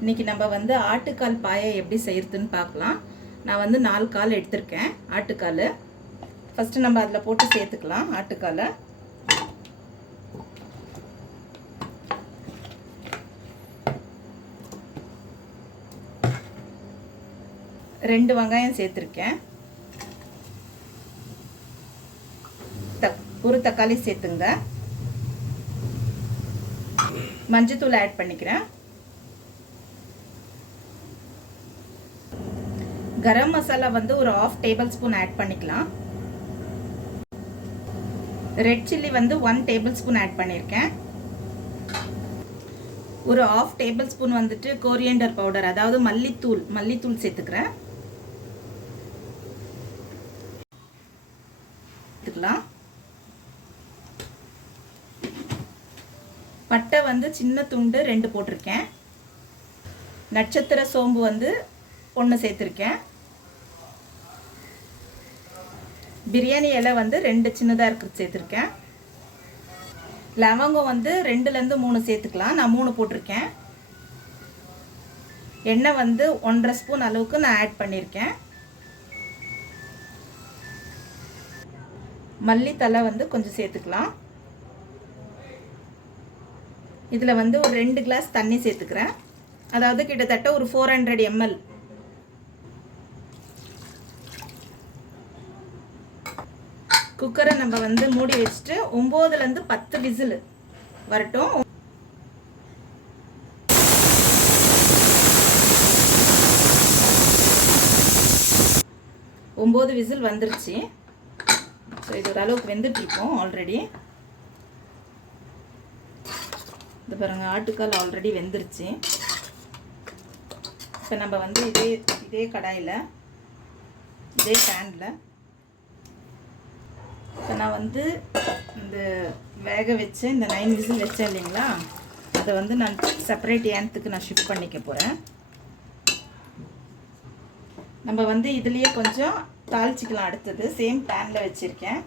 இன்றைக்கி நம்ம வந்து ஆட்டுக்கால் பாயை எப்படி செய்கிறதுன்னு பார்க்கலாம். நான் வந்து 4 கால் எடுத்திருக்கேன் ஆட்டுக்கால். ஃபஸ்ட்டு நம்ம அதில் போட்டு சேர்த்துக்கலாம் ஆட்டுக்காலை. ரெண்டு வெங்காயம் சேர்த்துருக்கேன். ஒரு தக்காளி சேர்த்துங்க. மஞ்சத்தூள் ஆட் பண்ணிக்கிறேன். கரம் மசாலா வந்து ஒரு 1/2 டேபிள் ஸ்பூன் ஆட் பண்ணிக்கலாம். ரெட் சில்லி வந்து 1 டேபிள் ஸ்பூன் ஆட் பண்ணியிருக்கேன். ஒரு 1/2 டேபிள் ஸ்பூன் வந்துட்டு கோரியண்டர் பவுடர், அதாவது மல்லித்தூள் சேர்த்துக்கிறேன். பட்டை வந்து சின்ன துண்டு 2 போட்டிருக்கேன். நட்சத்திர சோம்பு வந்து 1 சேர்த்துருக்கேன். பிரியாணி இலை வந்து 2 சின்னதாக இருக்கிறது சேர்த்துருக்கேன். லவங்கம் வந்து 2லேருந்து 3 சேர்த்துக்கலாம். நான் 3 போட்டிருக்கேன். எண்ணெய் வந்து 1.5 ஸ்பூன் அளவுக்கு நான் ஆட் பண்ணியிருக்கேன். மல்லித்தலை வந்து கொஞ்சம் சேர்த்துக்கலாம். இதில் வந்து ஒரு 2 கிளாஸ் தண்ணி சேர்த்துக்கிறேன். அதாவது கிட்டத்தட்ட ஒரு 400 ml. குக்கரை நம்ம வந்து மூடி வச்சுட்டு 9லேருந்து 10 விசில் வரட்டும். 9 விசில் வந்துருச்சு. ஸோ இது ஒரு அளவுக்கு வெந்துட்டுருக்கோம் ஆல்ரெடி. இது பாருங்கள், ஆட்டுக்கால் ஆல்ரெடி வெந்துருச்சு. இப்போ நம்ம வந்து இதே கடாயில், இதே பேனில் இப்போ நான் வந்து இந்த வேக வச்சு இந்த 9 விசில் வச்சேன் இல்லைங்களா, அதை வந்து நான் செப்பரேட் ஏனத்துக்கு நான் ஷிஃப்ட் பண்ணிக்க போகிறேன். நம்ம வந்து இதுலேயே கொஞ்சம் தாளிச்சிக்கலாம். அடுத்தது சேம் பேனில் வச்சுருக்கேன்.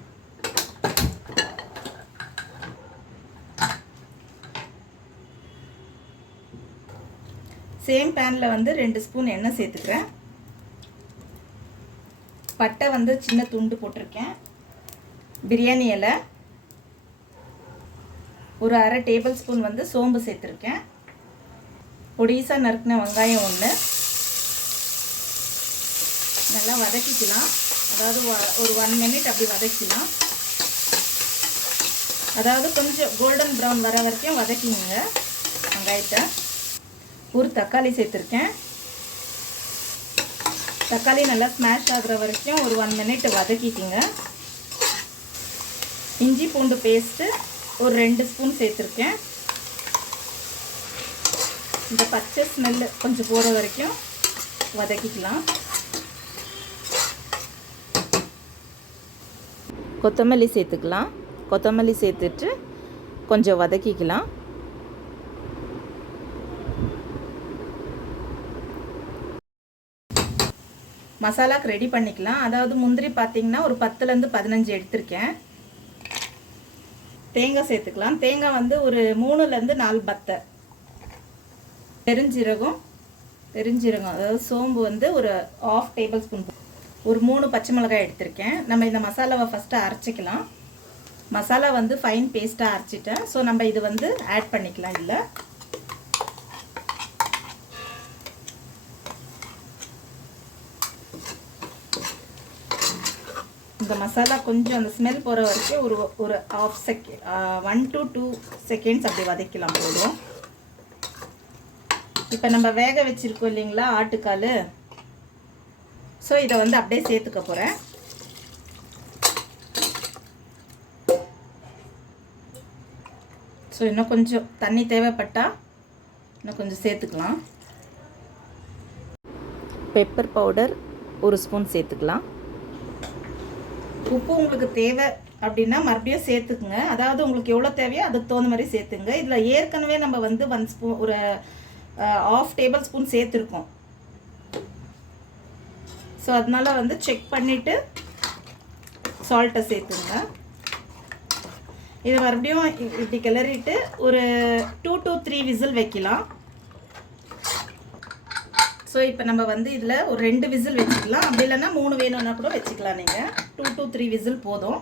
சேம் பேனில் வந்து 2 ஸ்பூன் எண்ணெய் சேர்த்துக்கிறேன். பட்டை வந்து சின்ன துண்டு போட்டிருக்கேன். பிரியாணி இலை ஒரு 1/2 டேபிள் ஸ்பூன் வந்து சோம்பு சேர்த்துருக்கேன். பொடிசாக நறுக்கின வெங்காயம் 1. நல்லா வதக்கிக்கலாம். அதாவது ஒரு 1 மினிட் அப்படி வதக்கிக்கலாம். அதாவது கொஞ்சம் கோல்டன் ப்ரௌன் வர வரைக்கும் வதக்கிங்க வெங்காயத்தை. ஒரு தக்காளி சேர்த்துருக்கேன். தக்காளி நல்லா ஸ்மாஷ் ஆகுற வரைக்கும் ஒரு 1 மினிட் வதக்கிக்கிங்க. இஞ்சி பூண்டு பேஸ்ட்டு ஒரு 2 ஸ்பூன் சேர்த்துருக்கேன். இந்த பச்சை ஸ்மெல்லு கொஞ்சம் போகிற வரைக்கும் வதக்கிக்கலாம். கொத்தமல்லி சேர்த்துக்கலாம். கொத்தமல்லி சேர்த்துட்டு கொஞ்சம் வதக்கிக்கலாம். மசாலாக்கு ரெடி பண்ணிக்கலாம். அதாவது முந்திரி பார்த்திங்கன்னா ஒரு 10லேருந்து 15 எடுத்திருக்கேன். தேங்காய் சேர்த்துக்கலாம். தேங்காய் வந்து ஒரு 3லேருந்து 4 பத்தை. பெருஞ்சீரகம் அதாவது சோம்பு வந்து ஒரு 1/2 டேபிள் ஸ்பூன். ஒரு 3 பச்சை மிளகாய் எடுத்திருக்கேன். நம்ம இந்த மசாலாவை ஃபஸ்ட்டு அரைச்சிக்கலாம். மசாலா வந்து ஃபைன் பேஸ்ட்டாக அரைச்சிட்டேன். ஸோ நம்ம இது வந்து ஆட் பண்ணிக்கலாம். இல்லை இந்த மசாலா கொஞ்சம் அந்த ஸ்மெல் போகிற வரைக்கும் ஒரு 1 to 2 செகண்ட்ஸ் அப்படி வதக்கலாம் போதும். இப்போ நம்ம வேக வச்சுருக்கோம் இல்லைங்களா ஆட்டுக்கால், ஸோ இதை வந்து அப்படியே சேர்த்துக்க போகிறேன். ஸோ இன்னும் கொஞ்சம் தண்ணி தேவைப்பட்டால் இன்னும் கொஞ்சம் சேர்த்துக்கலாம். பெப்பர் பவுடர் 1 ஸ்பூன் சேர்த்துக்கலாம். உப்பு உங்களுக்கு தேவை அப்படின்னா மறுபடியும் சேர்த்துக்குங்க. அதாவது உங்களுக்கு எவ்வளோ தேவையோ அதுக்கு தகுந்த மாதிரி சேர்த்துங்க. இதில் ஏற்கனவே நம்ம வந்து 1 ஸ்பூன் ஒரு 1/2 டேபிள் ஸ்பூன் சேர்த்துருக்கோம். ஸோ அதனால் வந்து செக் பண்ணிவிட்டு சால்ட்டை சேர்த்துங்க. இதை மறுபடியும் இப்படி கிளறிட்டு ஒரு 2 to 3 விசில் வைக்கலாம். ஸோ இப்போ நம்ம வந்து இதில் ஒரு 2 விசில் வச்சுக்கலாம். அப்படி இல்லைன்னா 3 வேணும்னா கூட வச்சுக்கலாம். நீங்கள் 2 to 3 விசில் போதும்.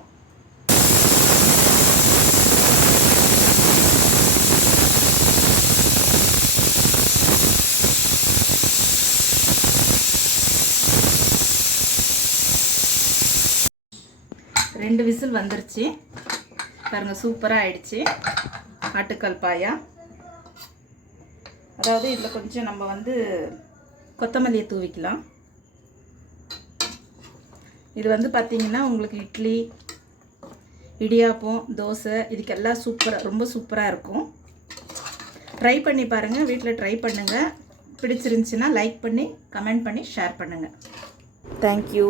ரெண்டு விசில் வந்துருச்சு பாருங்க, சூப்பராக ஆயிடுச்சு ஆட்டுக்கால் பாயா. அதாவது இதில் கொஞ்சம் நம்ம வந்து கொத்தமல்லியை தூவிக்கலாம். இது வந்து பார்த்திங்கன்னா உங்களுக்கு இட்லி, இடியாப்பம், தோசை இதுக்கெல்லாம் ரொம்ப சூப்பராக இருக்கும். ட்ரை பண்ணி பாருங்கள், வீட்டில் ட்ரை பண்ணுங்கள். பிடிச்சிருந்துச்சின்னா லைக் பண்ணி கமெண்ட் பண்ணி ஷேர் பண்ணுங்கள். தேங்க்யூ.